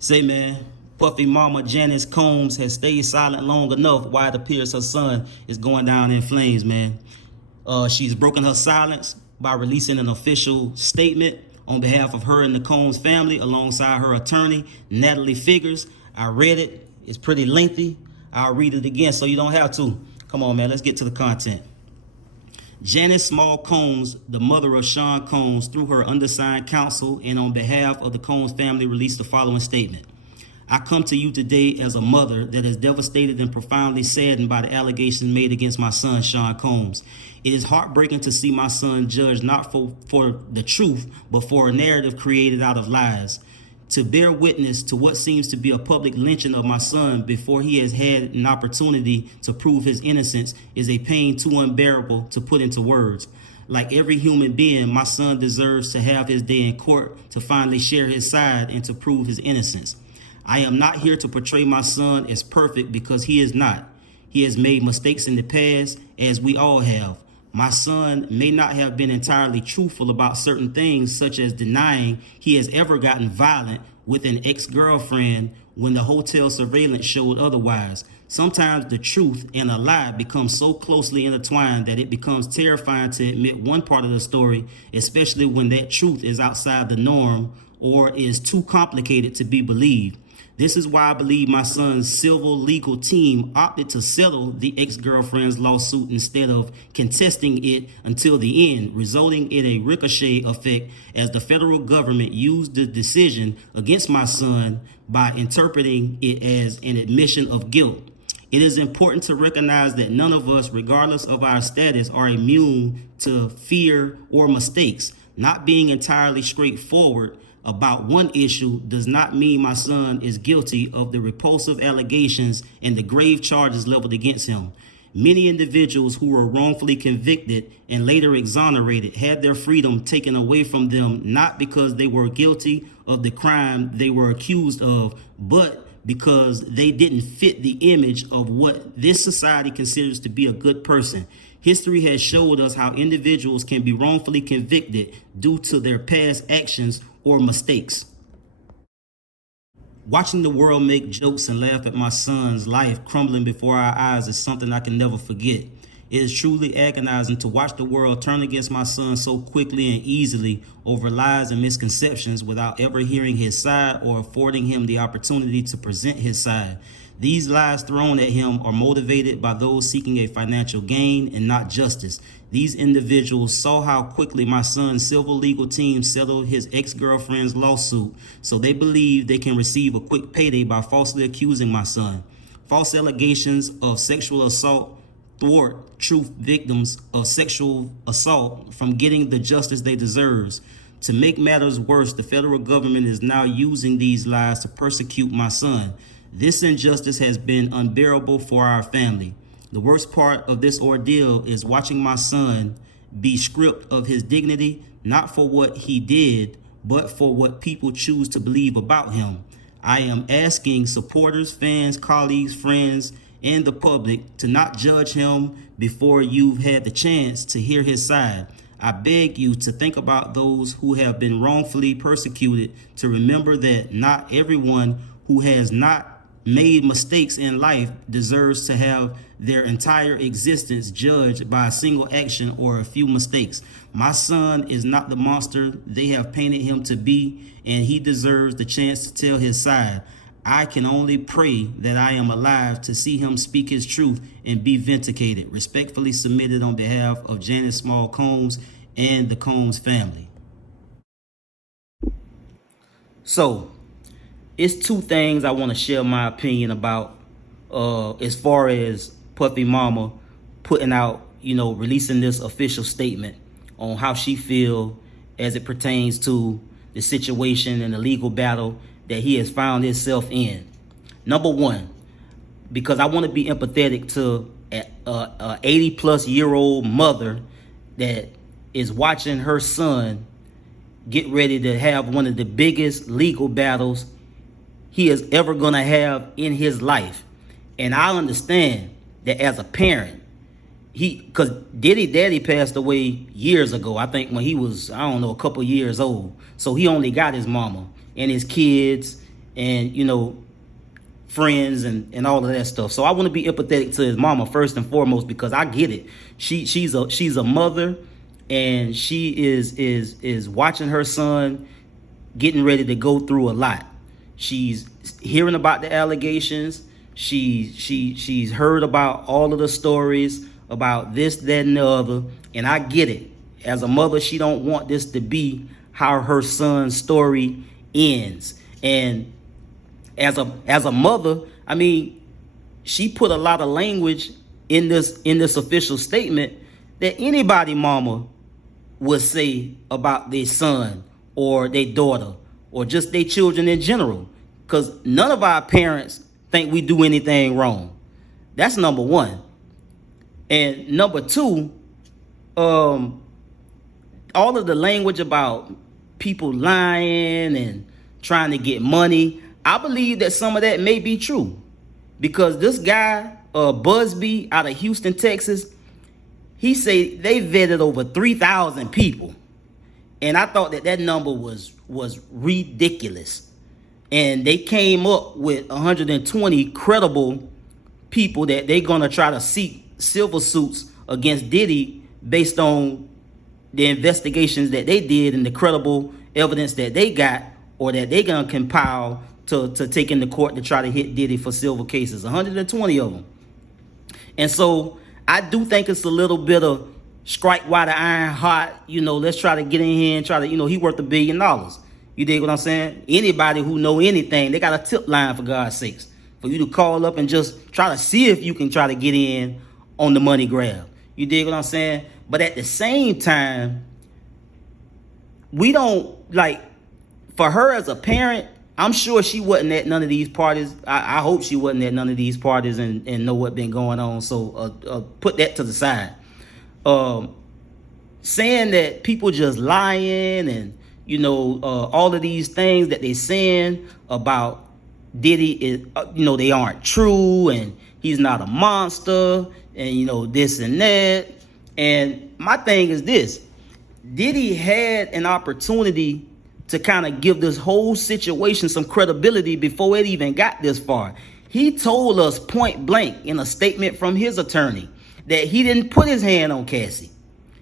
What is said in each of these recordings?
Say, man, Puffy mama Janice Combs has stayed silent long enough while it appears her son is going down in flames, man. She's broken her silence by releasing an official statement on behalf of her and the Combs family alongside her attorney, Natalie Figures. I read it. It's pretty lengthy. I'll read it again so you don't have to. Come on, man. Let's get to the content. Janice Small Combs, the mother of Sean Combs, through her undersigned counsel and on behalf of the Combs family, released the following statement. I come to you today as a mother that is devastated and profoundly saddened by the allegations made against my son, Sean Combs. It is heartbreaking to see my son judged not for the truth, but for a narrative created out of lies. To bear witness to what seems to be a public lynching of my son before he has had an opportunity to prove his innocence is a pain too unbearable to put into words. Like every human being, my son deserves to have his day in court to finally share his side and to prove his innocence. I am not here to portray my son as perfect because he is not. He has made mistakes in the past, as we all have. My son may not have been entirely truthful about certain things, such as denying he has ever gotten violent with an ex-girlfriend when the hotel surveillance showed otherwise. Sometimes the truth and a lie become so closely intertwined that it becomes terrifying to admit one part of the story, especially when that truth is outside the norm or is too complicated to be believed. This is why I believe my son's civil legal team opted to settle the ex-girlfriend's lawsuit instead of contesting it until the end, resulting in a ricochet effect as the federal government used the decision against my son by interpreting it as an admission of guilt. It is important to recognize that none of us, regardless of our status, are immune to fear or mistakes. Not being entirely straightforward about one issue does not mean my son is guilty of the repulsive allegations and the grave charges leveled against him. Many individuals who were wrongfully convicted and later exonerated had their freedom taken away from them, not because they were guilty of the crime they were accused of, but because they didn't fit the image of what this society considers to be a good person. History has showed us how individuals can be wrongfully convicted due to their past actions or mistakes. Watching the world make jokes and laugh at my son's life crumbling before our eyes is something I can never forget. It is truly agonizing to watch the world turn against my son so quickly and easily over lies and misconceptions without ever hearing his side or affording him the opportunity to present his side. These lies thrown at him are motivated by those seeking a financial gain and not justice. These individuals saw how quickly my son's civil legal team settled his ex-girlfriend's lawsuit, so they believe they can receive a quick payday by falsely accusing my son. False allegations of sexual assault thwart truth victims of sexual assault from getting the justice they deserve. To make matters worse, the federal government is now using these lies to persecute my son. This injustice has been unbearable for our family. The worst part of this ordeal is watching my son be stripped of his dignity, not for what he did, but for what people choose to believe about him. I am asking supporters, fans, colleagues, friends, and the public to not judge him before you've had the chance to hear his side. I beg you to think about those who have been wrongfully persecuted, to remember that not everyone who has not made mistakes in life deserves to have their entire existence judged by a single action or a few mistakes. My son is not the monster they have painted him to be, and he deserves the chance to tell his side. I can only pray that I am alive to see him speak his truth and be vindicated. Respectfully submitted on behalf of Janice Small Combs and the Combs family. So, it's two things I want to share my opinion about as far as Puffy Mama putting out, releasing this official statement on how she feel as it pertains to the situation and the legal battle that he has found himself in. Number one, because I want to be empathetic to a 80-plus-year-old mother that is watching her son get ready to have one of the biggest legal battles he is ever going to have in his life. And I understand that as a parent, because Daddy passed away years ago, I think when he was, a couple years old. So he only got his mama and his kids and, you know, friends and all of that stuff. So I want to be empathetic to his mama first and foremost, because I get it. She's a mother, and she is watching her son getting ready to go through a lot. She's hearing about the allegations. She's heard about all of the stories about this, that, and the other. And I get it. As a mother, she don't want this to be how her son's story ends. And as a mother, I mean, she put a lot of language in this official statement that anybody mama would say about their son or their daughter or just their children in general. Because none of our parents think we do anything wrong. That's number one. And number two, all of the language about people lying and trying to get money, I believe that some of that may be true. Because this guy, Busby out of Houston, Texas, he said they vetted over 3,000 people. And I thought that number was ridiculous. And they came up with 120 credible people that they're going to try to seek civil suits against Diddy based on the investigations that they did and the credible evidence that they got or that they're going to compile to take into court to try to hit Diddy for civil cases. 120 of them. And so I do think it's a little bit of strike while the iron hot. You know, let's try to get in here and try to, you know, he worth $1 billion. You dig what I'm saying? Anybody who know anything, they got a tip line, for God's sakes, for you to call up and just try to see if you can try to get in on the money grab. You dig what I'm saying? But at the same time, we don't, like, for her as a parent, I'm sure she wasn't at none of these parties. I hope she wasn't at none of these parties and know what been going on. So put that to the side. Saying that people just lying and, you know, all of these things that they saying about Diddy is, you know, they aren't true, and he's not a monster, and, you know, this and that. And my thing is this: Diddy had an opportunity to kind of give this whole situation some credibility before it even got this far. He told us point blank in a statement from his attorney that he didn't put his hand on Cassie.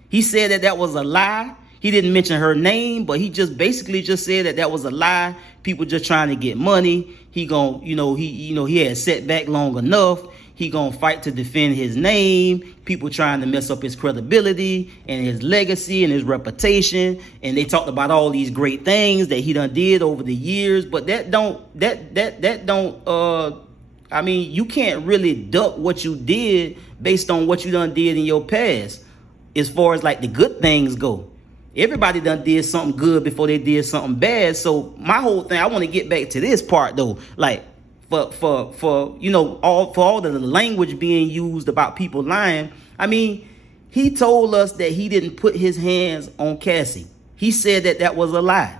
He said that was a lie. He didn't mention her name, but he just basically just said that was a lie. People just trying to get money. He had setback long enough. He gonna fight to defend his name. People trying to mess up his credibility and his legacy and his reputation. And they talked about all these great things that he done did over the years. But I mean, you can't really duck what you did based on what you done did in your past. As far as like the good things go, everybody done did something good before they did something bad. So my whole thing, I want to get back to this part though, like for you know, all the language being used about people lying. I mean, he told us that he didn't put his hands on Cassie. He said that was a lie.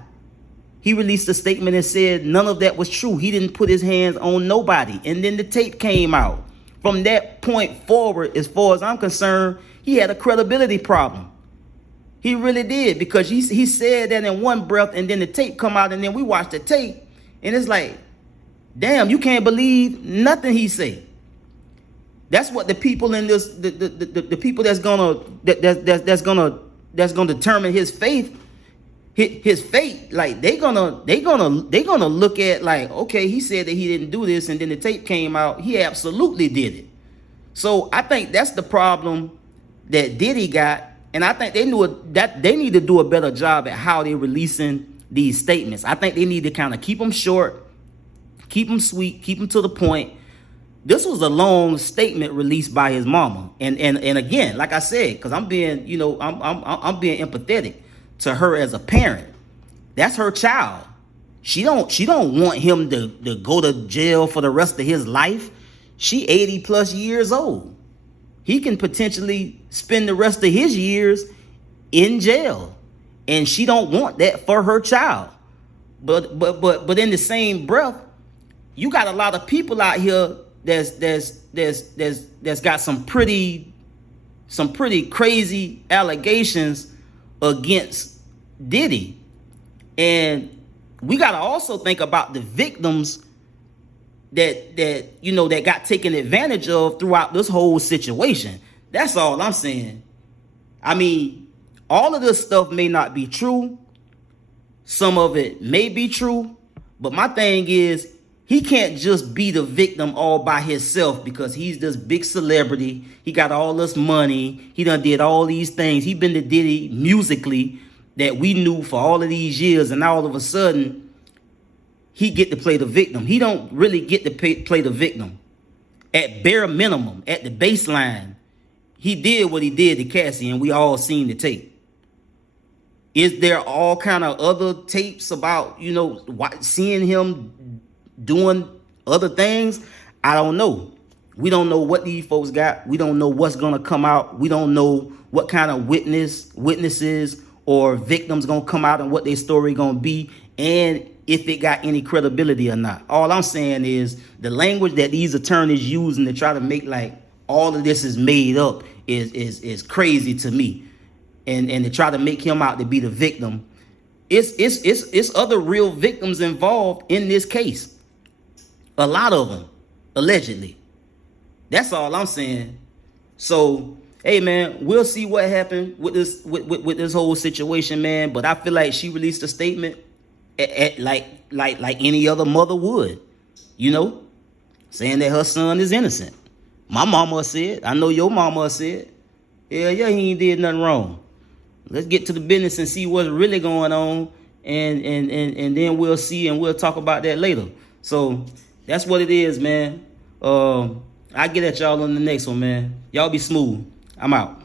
He released a statement and said none of that was true. He didn't put his hands on nobody. And then the tape came out. From that point forward, as far as I'm concerned, he had a credibility problem. He really did, because he said that in one breath, and then the tape come out, and then we watched the tape, and it's like, damn, you can't believe nothing he said. That's what the people in this, the people that's gonna determine his fate, like they gonna look at like, okay, he said that he didn't do this, and then the tape came out, he absolutely did it. So I think that's the problem that Diddy got. And I think they need to do a better job at how they're releasing these statements. I think they need to kind of keep them short, keep them sweet, keep them to the point. This was a long statement released by his mama. And again, like I said, because I'm being, you know, I'm being empathetic to her as a parent. That's her child. She don't want him to go to jail for the rest of his life. She 80 plus years old. He can potentially spend the rest of his years in jail, and she don't want that for her child. But in the same breath, you got a lot of people out here that's got some pretty crazy allegations against Diddy, and we got to also think about the victims that you know, that got taken advantage of throughout this whole situation. That's all I'm saying. I mean, all of this stuff may not be true. Some of it may be true. But my thing is, he can't just be the victim all by himself because he's this big celebrity. He got all this money. He done did all these things. He been to Diddy musically that we knew for all of these years. And all of a sudden, he get to play the victim. He don't really get to play the victim. At bare minimum, at the baseline, he did what he did to Cassie, and we all seen the tape. Is there all kind of other tapes about, you know, seeing him doing other things? I don't know. We don't know what these folks got. We don't know what's going to come out. We don't know what kind of witnesses or victims going to come out and what their story going to be, and if it got any credibility or not. All I'm saying is the language that these attorneys using to try to make like all of this is made up is crazy to me. And to try to make him out to be the victim. It's other real victims involved in this case. A lot of them, allegedly. That's all I'm saying. So, hey man, we'll see what happened with this with this whole situation, man. But I feel like she released a statement like any other mother would, you know, saying that her son is innocent. My mama said, I know your mama said, yeah, he ain't did nothing wrong. Let's get to the business and see what's really going on, and then we'll see, and we'll talk about that later. So that's what it is, man. I'll get at y'all on the next one, man. Y'all be smooth. I'm out.